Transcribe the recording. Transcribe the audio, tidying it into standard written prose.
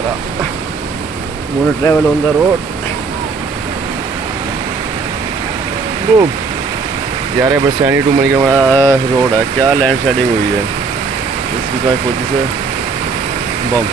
नज़ारा। Mono travel on the road. यार बरसानी to Manikaran वाला रोड है, क्या लैंड स्लाइडिंग हुई है इसकी वजह से बम।